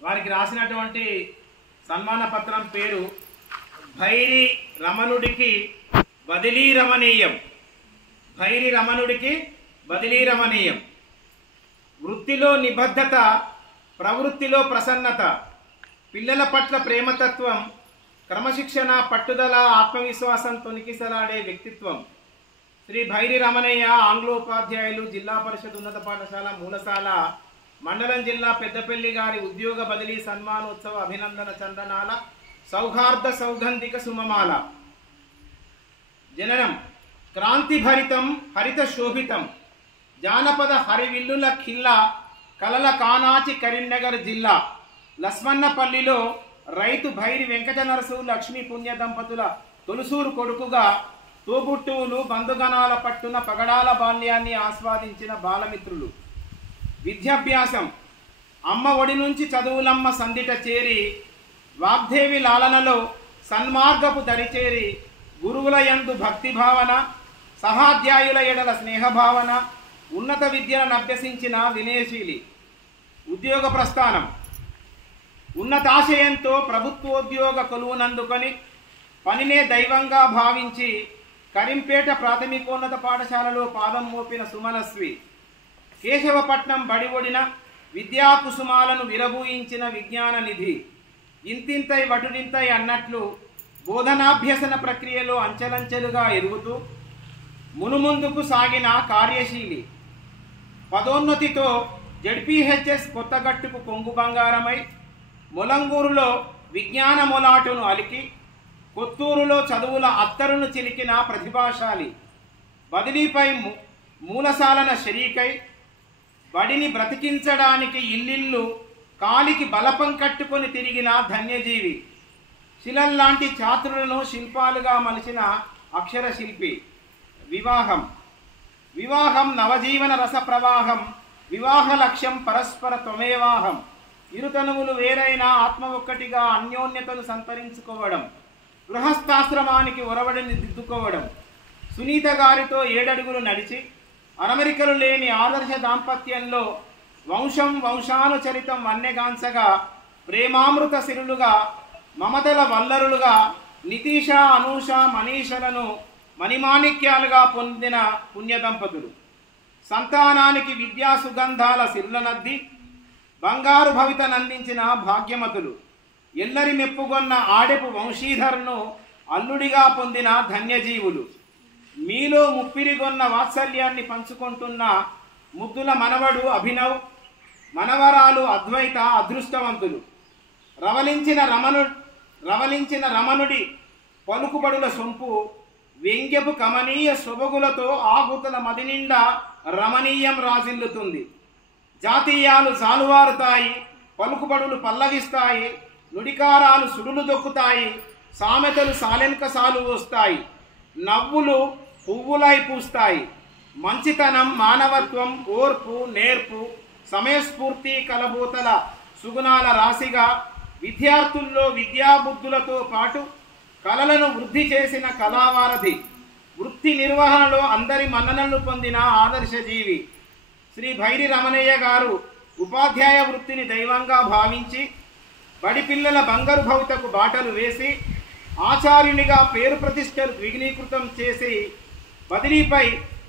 వారికి రాసినటువంటి సన్మాన పత్రం పేరు భైరి రమణుడికి బదిలీ రమణీయం. భైరి రమణుడికి బదిలీ రమణీయం. వృత్తిలో నిబద్ధత, ప్రవృత్తిలో ప్రసన్నత, పిల్లల పట్ల ప్రేమతత్వం, క్రమశిక్షణ, పట్టుదల, ఆత్మవిశ్వాసం తొణికిసలాడే వ్యక్తిత్వం. శ్రీ భైరి రమణయ్య ఆంగ్లోపాధ్యాయులు, జిల్లా పరిషత్ ఉన్నత పాఠశాల మూలసాల, మండలం జిల్లా పెద్దపల్లి గారి ఉద్యోగ బదిలీ సన్మానోత్సవ అభినందన చందనాల సౌహార్ద సౌగంధిక సుమమాల. జననం క్రాంతి భరితం హరిత శోభితం, జానపద హరివిల్లుల ఖిల్లా, కలల కానాచి కరీంనగర్ జిల్లా. లస్మన్నపల్లిలో రైతు భైరి వెంకట నరసు లక్ష్మీ పుణ్య దంపతుల తొలుసూరు కొడుకుగా తోబుట్టువులు, బంధుగణాల పట్టున పగడాల బాల్యాన్ని ఆస్వాదించిన బాలమిత్రులు. విద్యాభ్యాసం అమ్మ ఒడి నుంచి చదువులమ్మ సందిట చేరి, వాగ్దేవి లాలనలో సన్మార్గపు దరిచేరి, గురువుల యందు భక్తి భావన, సహాధ్యాయుల ఎడల స్నేహభావన, ఉన్నత విద్యలను అభ్యసించిన వినయశీలి. ఉద్యోగ ప్రస్థానం ఉన్నతాశయంతో ప్రభుత్వోద్యోగ కొలువునందుకొని పనినే దైవంగా భావించి కరింపేట ప్రాథమికోన్నత పాఠశాలలో పాదం మోపిన సుమనస్వి. కేశవపట్నం బడి ఒడిన విద్యాకుసుమాలను విరబూయించిన విజ్ఞాన నిధి. ఇంతింతై వటుడింతై అన్నట్లు బోధనాభ్యసన ప్రక్రియలో అంచెలంచెలుగా ఎదుగుతూ మునుముందుకు సాగిన కార్యశీలి. పదోన్నతితో జడ్పీహెచ్ఎస్ కొత్తగట్టుకు కొంగు బంగారమై, మొలంగూరులో విజ్ఞాన మొలాటును అలికి, కొత్తూరులో చదువుల అత్తరును చిలికిన ప్రతిభాశాలి. బదిలీపై మూలసాలన షరీకై, బడిని బ్రతికించడానికి ఇల్లిల్లు కాలికి బలపం కట్టుకొని తిరిగిన ధన్యజీవి. శిలల్లాంటి ఛాత్రులను శిల్పాలుగా మలిచిన అక్షర శిల్పి. వివాహం నవజీవన రస ప్రవాహం, వివాహ లక్ష్యం పరస్పర త్వమేవాహం. ఇరుతనువులు వేరైన ఆత్మ ఒక్కటిగా అన్యోన్యతను సంతరించుకోవడం, గృహస్థాశ్రమానికి ఒరవడిని దిద్దుకోవడం. సునీత గారితో 7 అడుగులు నడిచి అరమరికలు లేని ఆదర్శ దాంపత్యంలో వంశానుచరితం వన్నెగాంచగా, ప్రేమామృత సిరులుగా, మమతల వల్లరులుగా నితీష, అనూష, మనీషలను మణిమాణిక్యాలుగా పొందిన పుణ్య దంపతులు. సంతానానికి విద్యా సుగంధాల సిరులనద్ది బంగారు భవితనందించిన భాగ్యమతులు. ఎల్లరి మెప్పుగొన్న ఆడెపు వంశీధర్ను అల్లుడిగా పొందిన ధన్యజీవులు. మీలో ముప్పిరిగొన్న వాత్సల్యాన్ని పంచుకుంటున్న ముద్దుల మనవడు అభినవ్, మనవరాలు అద్వైత అదృష్టవంతులు. రవలించిన రమణుడి పలుకుబడుల సొంపు, వ్యంగ్యపు కమనీయ సొబగులతో ఆహుతుల మదినిండా రమణీయం రాజిల్లుతుంది. జాతీయాలు జాలువారుతాయి, పలుకుబడులు పల్లవిస్తాయి, నుడికారాలు సుడులు దొక్కుతాయి, సామెతలు సాలెనక సాలు వస్తాయి, నవ్వులు పువ్వులై పూస్తాయి. మంచితనం, మానవత్వం, ఓర్పు, నేర్పు, సమయస్ఫూర్తి కలబోతల సుగుణాల రాశిగా విద్యార్థుల్లో విద్యాబుద్ధులతో పాటు కళలను వృద్ధి చేసిన కళావారధి. వృత్తి నిర్వహణలో అందరి మన్ననలు పొందిన ఆదర్శజీవి. శ్రీ భైరి రమణయ్య గారు ఉపాధ్యాయ వృత్తిని దైవంగా భావించి బడి పిల్లల బంగారు భవితకు బాటలు వేసి ఆచార్యునిగా పేరు ప్రతిష్టలు ద్విగుణీకృతం చేసి బదిలీపై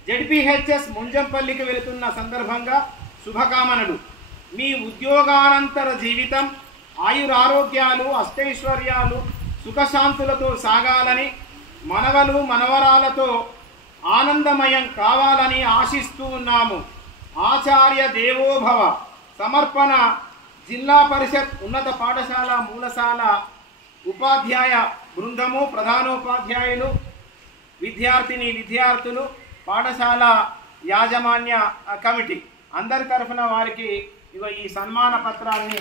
జడ్పీహెచ్ఎస్ ముంజంపల్లికి వెళుతున్న సందర్భంగా శుభకామనలు. మీ ఉద్యోగానంతర జీవితం ఆయురారోగ్యాలు, అష్టైశ్వర్యాలు, సుఖశాంతులతో సాగాలని, మనవలు మనవరాలతో ఆనందమయం కావాలని ఆశిస్తూ ఉన్నాము. ఆచార్య దేవోభవ. సమర్పణ జిల్లా పరిషత్ ఉన్నత పాఠశాల మూలసాల ఉపాధ్యాయ బృందము, ప్రధానోపాధ్యాయులు, విద్యార్థులు, పాఠశాల యాజమాన్య కమిటీ అందరి తరఫున వారికి ఈ సన్మాన పత్రాన్ని